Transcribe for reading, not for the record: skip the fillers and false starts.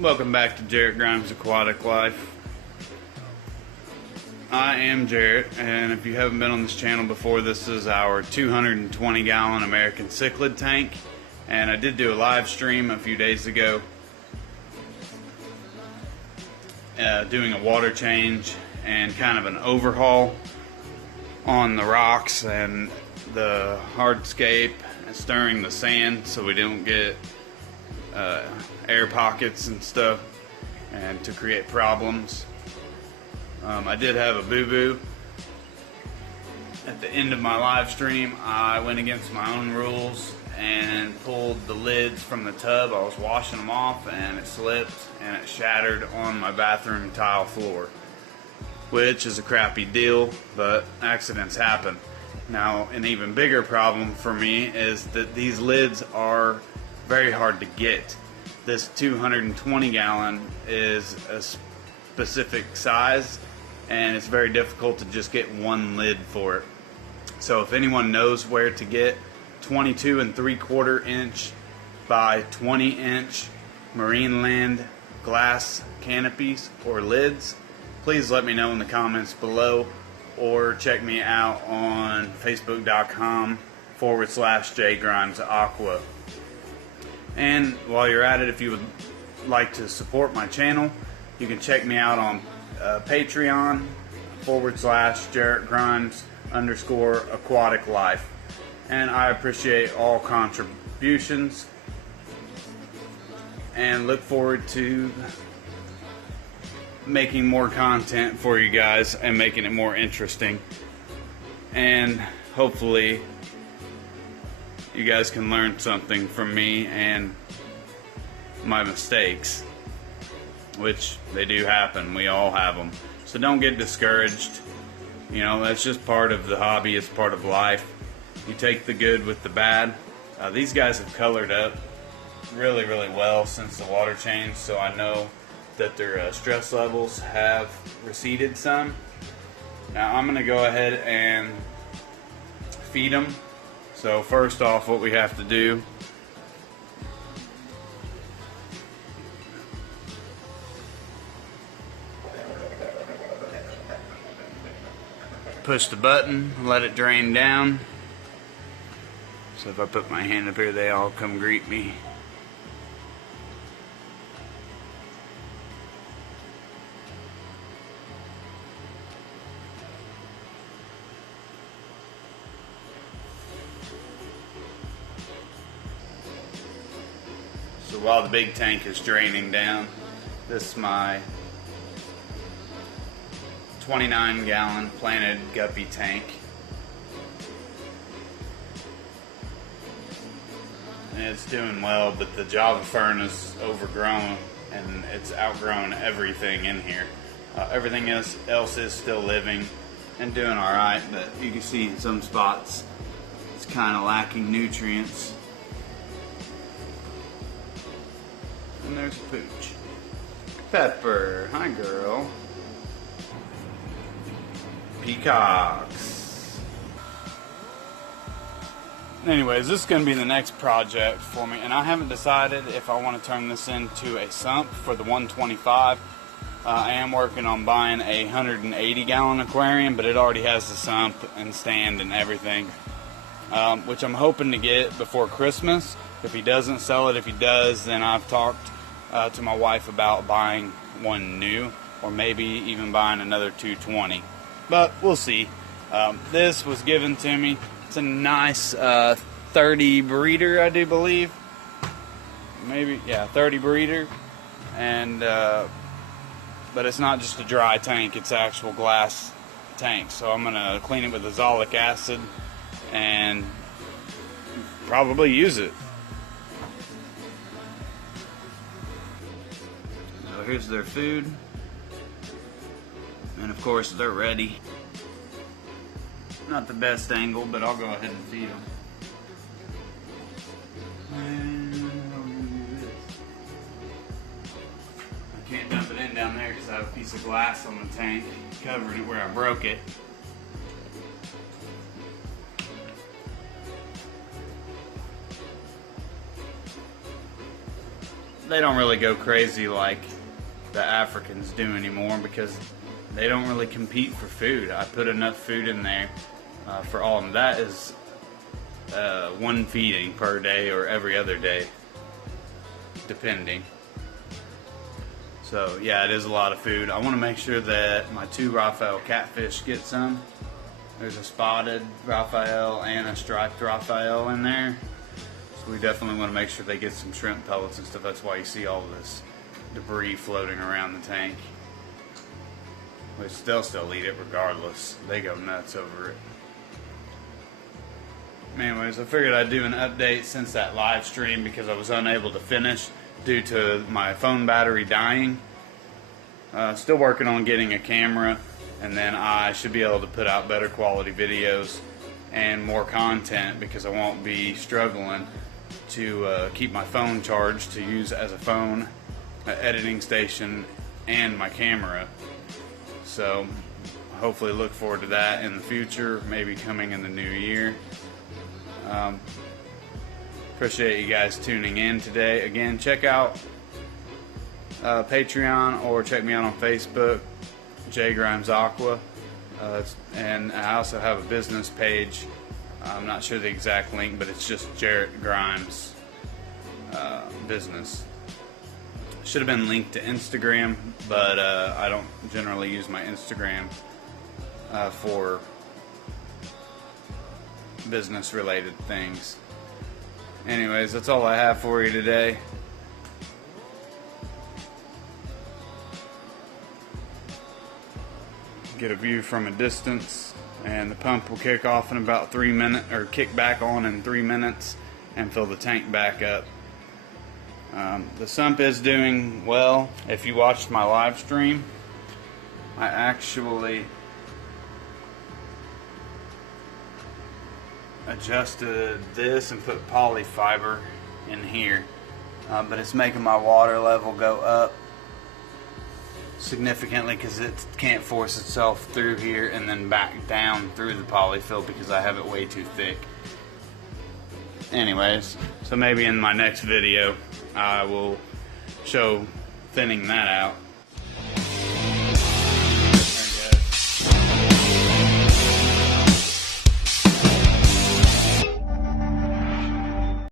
Welcome back to Jarrett Grimes Aquatic Life. I am Jarrett, and if you haven't been on this channel before, this is our 220 gallon American Cichlid tank, and I did do a live stream a few days ago doing a water change and kind of an overhaul on the rocks and the hardscape and stirring the sand so we don't get air pockets and stuff and to create problems. I did have a boo-boo at the end of my live stream. I went against my own rules and pulled the lids from the tub. I was washing them off and it slipped and it shattered on my bathroom tile floor, which is a crappy deal, but accidents happen. Now, an even bigger problem for me is that these lids are very hard to get. This 220 gallon is a specific size and it's very difficult to just get one lid for it. So if anyone knows where to get 22 3/4 inch by 20 inch Marineland glass canopies or lids, please let me know in the comments below, or check me out on facebook.com/JGrimesAqua. And while you're at it, if you would like to support my channel, you can check me out on Patreon /JarrettGrimes_Aquatic-Life. And I appreciate all contributions and look forward to making more content for you guys and making it more interesting, and hopefully you guys can learn something from me and my mistakes, which they do happen. We all have them, so don't get discouraged. You know, that's just part of the hobby. It's part of life. You take the good with the bad. These guys have colored up really well since the water change, so I know that their stress levels have receded some. Now I'm going to go ahead and feed them. So first off, what we have to do push the button, let it drain down. So if I put my hand up here, they all come greet me. So while the big tank is draining down, this is my 29 gallon planted guppy tank. And it's doing well, but the Java fern is overgrown and it's outgrown everything in here. Everything else is still living and doing alright, but you can see in some spots it's kind of lacking nutrients. And there's Pooch. Pepper, hi girl. Peacocks. Anyways, this is going to be the next project for me, and I haven't decided if I want to turn this into a sump for the 125. I am working on buying a 180 gallon aquarium, but it already has the sump and stand and everything, which I'm hoping to get before Christmas. If he doesn't sell it, if he does, then I've talked to my wife about buying one new, or maybe even buying another 220. But we'll see. This was given to me. It's a nice 30 breeder, I do believe. Maybe, yeah, 30 breeder. And but it's not just a dry tank, it's actual glass tank. So I'm gonna clean it with azelaic acid and probably use it. So here's their food. And of course they're ready. Not the best angle, but I'll go ahead and feed them. And I'll do this. I can't dump it in down there because I have a piece of glass on the tank covering it where I broke it. they don't really go crazy like the Africans do anymore, because they don't really compete for food. I put enough food in there for all of them. That is one feeding per day or every other day, depending. So yeah, it is a lot of food. I want to make sure that my 2 Raphael catfish get some. There's a spotted Raphael and a striped Raphael in there. So we definitely want to make sure they get some shrimp pellets and stuff. That's why you see all this debris floating around the tank. Which they'll still eat it regardless. They go nuts over it. Anyways, I figured I'd do an update since that live stream, because I was unable to finish due to my phone battery dying. Still working on getting a camera, and then I should be able to put out better quality videos and more content, because I won't be struggling to keep my phone charged to use as a phone, editing station, and my camera. So hopefully look forward to that in the future, maybe coming in the new year. Appreciate you guys tuning in today. Again, check out Patreon, or check me out on Facebook, J Grimes Aqua, and I also have a business page. I'm not sure the exact link, but it's just Jarrett Grimes business. Should have been linked to Instagram, but I don't generally use my Instagram for business related things. Anyways, that's all I have for you today. Get a view from a distance, and the pump will kick off in about 3 minutes, or kick back on in 3 minutes, and fill the tank back up. The sump is doing well. If you watched my live stream, I actually adjusted this and put polyfiber in here, but it's making my water level go up significantly, because it can't force itself through here and then back down through the polyfill because I have it way too thick. Anyways, so maybe in my next video I will show thinning that out.